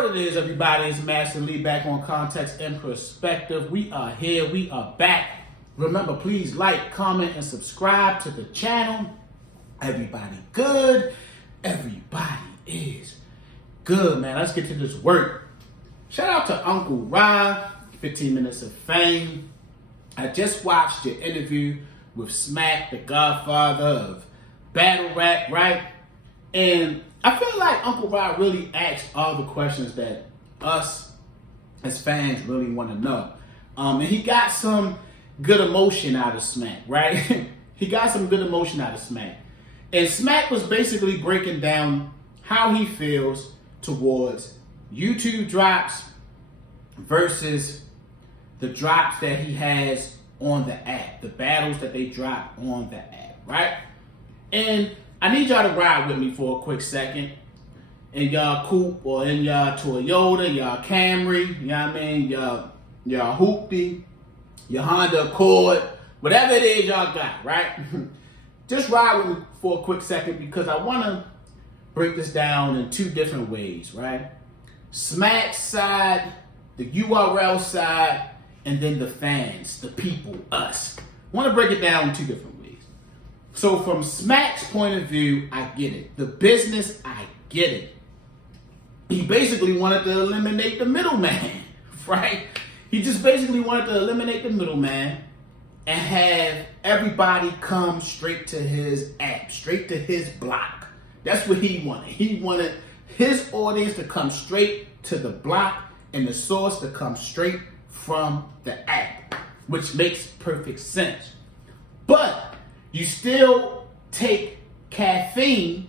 What it is, everybody, is Master Lee back on Context and Perspective. We are here. We are back. Remember, please like, comment, and subscribe to the channel. Everybody good. Everybody is good, man. Let's get to this work. Shout out to Uncle Rob, 15 Minutes of Fame. I just watched your interview with Smack, the godfather of battle rap, right? And I feel like Uncle Rob really asked all the questions that us as fans really want to know. And he got some good emotion out of Smack, right? He got some good emotion out of Smack. And Smack was basically breaking down how he feels towards YouTube drops versus the drops that he has on the app, the battles that they drop on the app, right? And I need y'all to ride with me for a quick second in y'all coupe or in y'all Toyota, y'all Camry, you know what I mean, y'all Hoopty, your Honda Accord, whatever it is y'all got, right? Just ride with me for a quick second because I want to break this down in two different ways, right? Smack side, the URL side, and then the fans, the people, us. I want to break it down in two different ways. So from Smack's point of view, I get it. The business, I get it. He basically wanted to eliminate the middleman, right? He just basically wanted to eliminate the middleman and have everybody come straight to his app, straight to his block. That's what he wanted. He wanted his audience to come straight to the block and the source to come straight from the app, which makes perfect sense. But you still take Caffeine,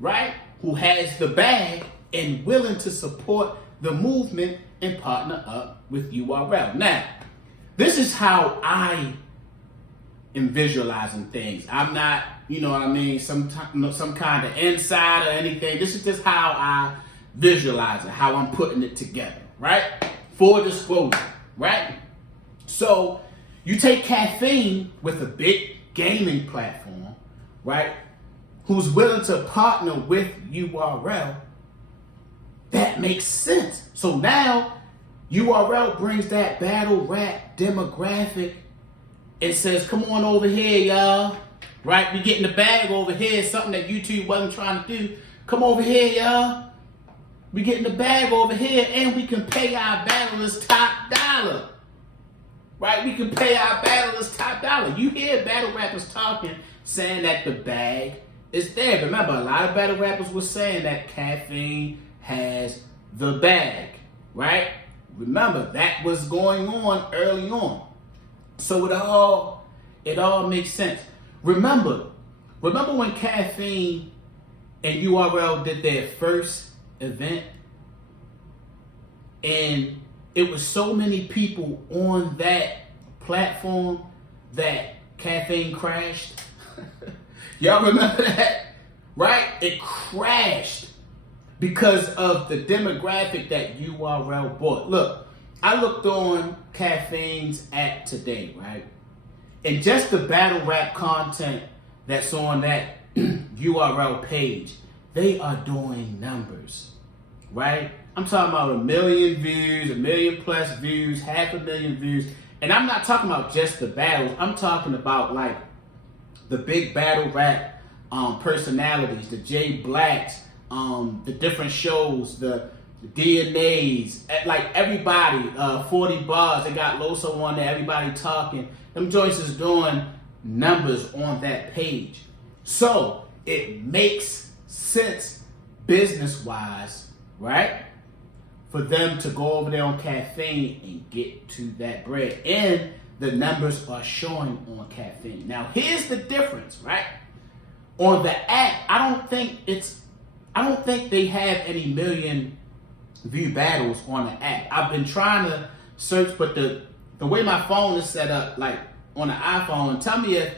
right, who has the bag and willing to support the movement and partner up with URL. Now, this is how I am visualizing things. I'm not, you know what I mean, some kind of inside or anything. This is just how I visualize it, how I'm putting it together, right? For disclosure, right? So you take Caffeine with a big gaming platform, right, who's willing to partner with URL. That makes sense. So now URL brings that battle rap demographic and says, come on over here, y'all. Right? We getting the bag over here, something that YouTube wasn't trying to do. Come over here, y'all. We getting the bag over here, and we can pay our battlers top dollar. Right? We can pay our battlers top dollar. You hear battle rappers talking, saying that the bag is there. Remember, a lot of battle rappers were saying that Caffeine has the bag, right? Remember, that was going on early on. So it all makes sense. Remember when Caffeine and URL did their first event, and it was so many people on that platform that Caffeine crashed. Y'all remember that? Right? It crashed because of the demographic that URL bought. Look, I looked on Caffeine's app today, right? And just the battle rap content that's on that URL page, they are doing numbers, right? I'm talking about 1 million views, 1 million plus views, 500,000 views. And I'm not talking about just the battles. I'm talking about like the big battle rap personalities, the J Blacks, the different shows, the DNAs, like everybody, 40 bars, they got Loso on there, everybody talking. Them joints is doing numbers on that page. So it makes sense business-wise, right? For them to go over there on Caffeine and get to that bread. And the numbers are showing on Caffeine. Now here's the difference, right? On the app, I don't think they have any million view battles on the app. I've been trying to search, but the way my phone is set up, like on the iPhone, and tell me if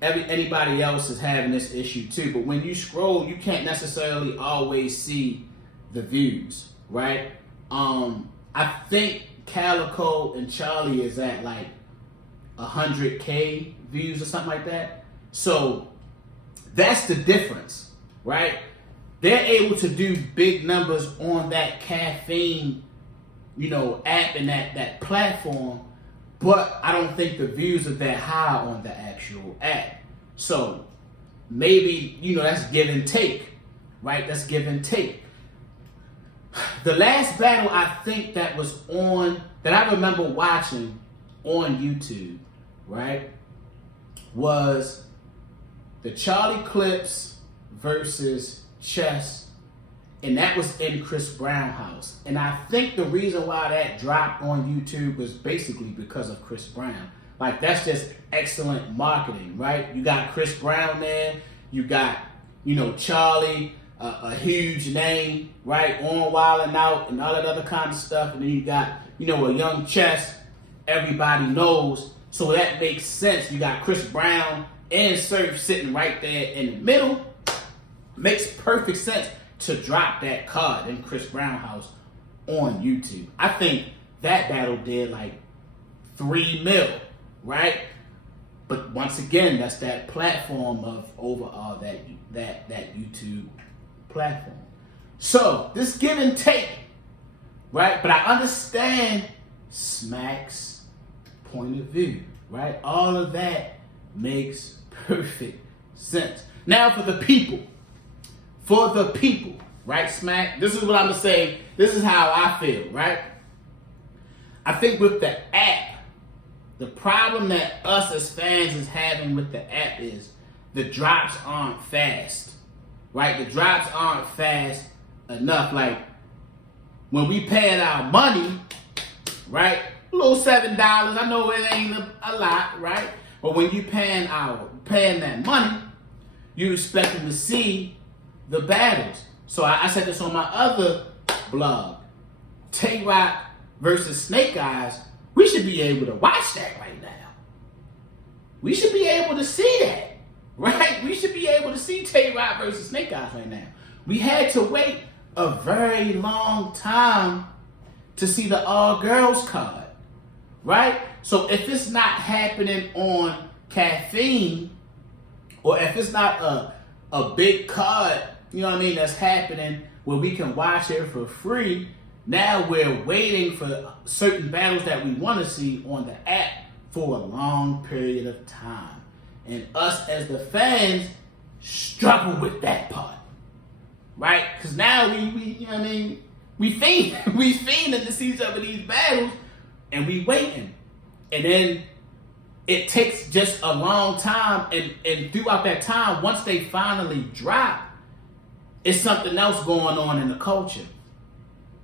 anybody else is having this issue too, but when you scroll, you can't necessarily always see the views, right? I think Calico and Charlie is at like 100K views or something like that. So that's the difference, right? they're able to do big numbers on that Caffeine, app and that platform, but I don't think the views are that high on the actual app. So maybe, that's give and take, right? That's give and take. The last battle I think that I remember watching on YouTube, right, was the Charlie Clips versus Chess, and that was in Chris Brown house. And I think the reason why that dropped on YouTube was basically because of Chris Brown. Like, that's just excellent marketing, right? You got Chris Brown there, you got, Charlie, a huge name, right? On Wild and Out and all that other kind of stuff. And then you got, a young Chess everybody knows. So that makes sense. You got Chris Brown and Surf sitting right there in the middle. Makes perfect sense to drop that card in Chris Brown house on YouTube. I think that battle did like 3 mil, right? But once again, that's that platform of overall that YouTube platform. So this give and take, right? But I understand Smack's point of view, right? All of that makes perfect sense. Now for the people. Right, Smack? This is what I'm going to say. This is how I feel, right? I think with the app, the problem that us as fans is having with the app is the drops aren't fast, right? The drops aren't fast enough. Like, when we paying our money, right? A little $7. I know it ain't a lot, right? But when you paying that money, you expecting to see the battles. So I said this on my other blog. Tay-Rock versus Snake Eyes, we should be able to watch that right now. We should be able to see that, right? We should be able to see Tay-Rock versus Snake Eyes right now. We had to wait a very long time to see the all-girls card, right? So if it's not happening on Caffeine, or if it's not a big card, that's happening where we can watch it for free, now we're waiting for certain battles that we want to see on the app for a long period of time. And us as the fans struggle with that part, right? Because now we fiending to see some of these battles, and we waiting. And then it takes just a long time, and throughout that time, once they finally drop, it's something else going on in the culture.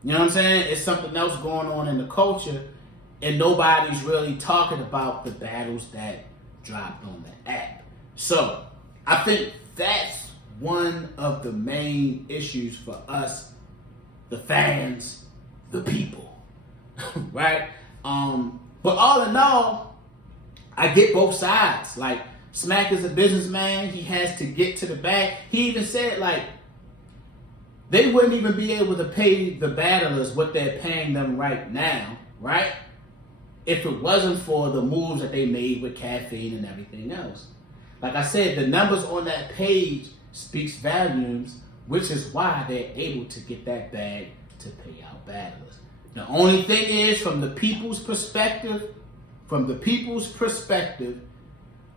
You know what I'm saying? It's something else going on in the culture, and nobody's really talking about the battles that dropped on the app. So I think that's one of the main issues for us, the fans, the people, right? But all in all, I get both sides. Like, Smack is a businessman. He has to get to the bag. He even said, like, they wouldn't even be able to pay the battlers what they're paying them right now, right? If it wasn't for the moves that they made with Caffeine and everything else. Like I said, the numbers on that page speaks volumes, which is why they're able to get that bag to pay out battlers. The only thing is, from the people's perspective,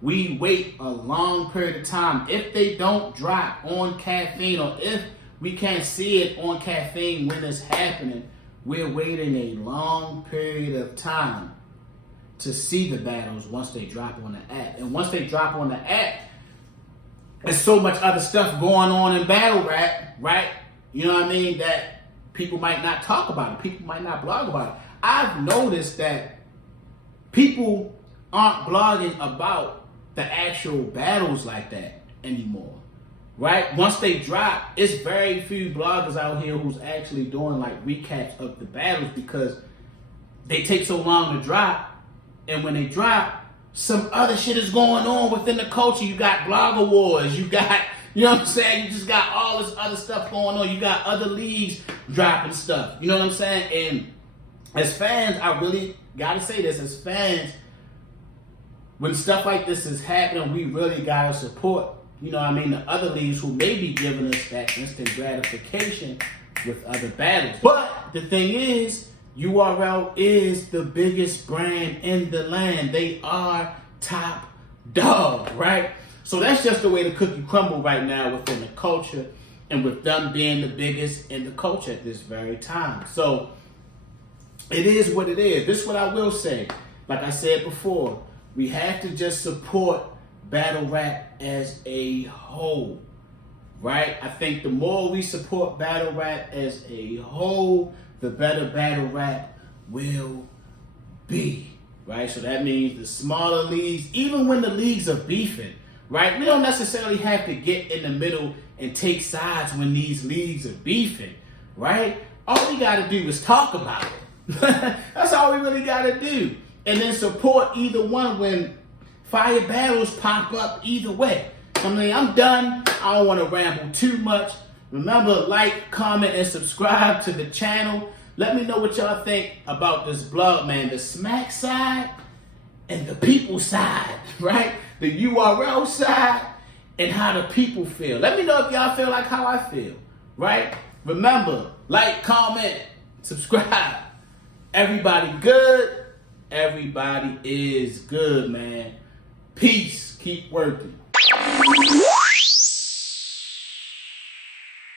we wait a long period of time. If they don't drop on Caffeine, or if we can't see it on Caffeine when it's happening, we're waiting a long period of time to see the battles once they drop on the app. And once they drop on the app, there's so much other stuff going on in battle rap, right? You know what I mean? That people might not talk about it. People might not blog about it. I've noticed that people aren't blogging about the actual battles like that anymore. Right? Once they drop, it's very few bloggers out here who's actually doing like recaps of the battles, because they take so long to drop. And when they drop, some other shit is going on within the culture. You got blogger wars. You got, you know what I'm saying? You just got all this other stuff going on. You got other leagues dropping stuff. You know what I'm saying? And as fans, I really got to say this. As fans, when stuff like this is happening, we really got to support you know what I mean, the other leagues who may be giving us that instant gratification with other battles. But the thing is, URL is the biggest brand in the land. They are top dog, right? So that's just the way the cookie crumble right now within the culture, and with them being the biggest in the culture at this very time. So it is what it is. This is what I will say. Like I said before, we have to just support battle rap as a whole, right? I think the more we support battle rap as a whole, the better battle rap will be, right? So that means the smaller leagues, even when the leagues are beefing, right? We don't necessarily have to get in the middle and take sides when these leagues are beefing, right? All we got to do is talk about it. That's all we really got to do. And then support either one when fire battles pop up either way. I mean, I'm done. I don't want to ramble too much. Remember, like, comment, and subscribe to the channel. Let me know what y'all think about this blog, man. The smack side and the people side, right? The URL side and how the people feel. Let me know if y'all feel like how I feel, right? Remember, like, comment, subscribe. Everybody good. Everybody is good, man. Peace. Keep working.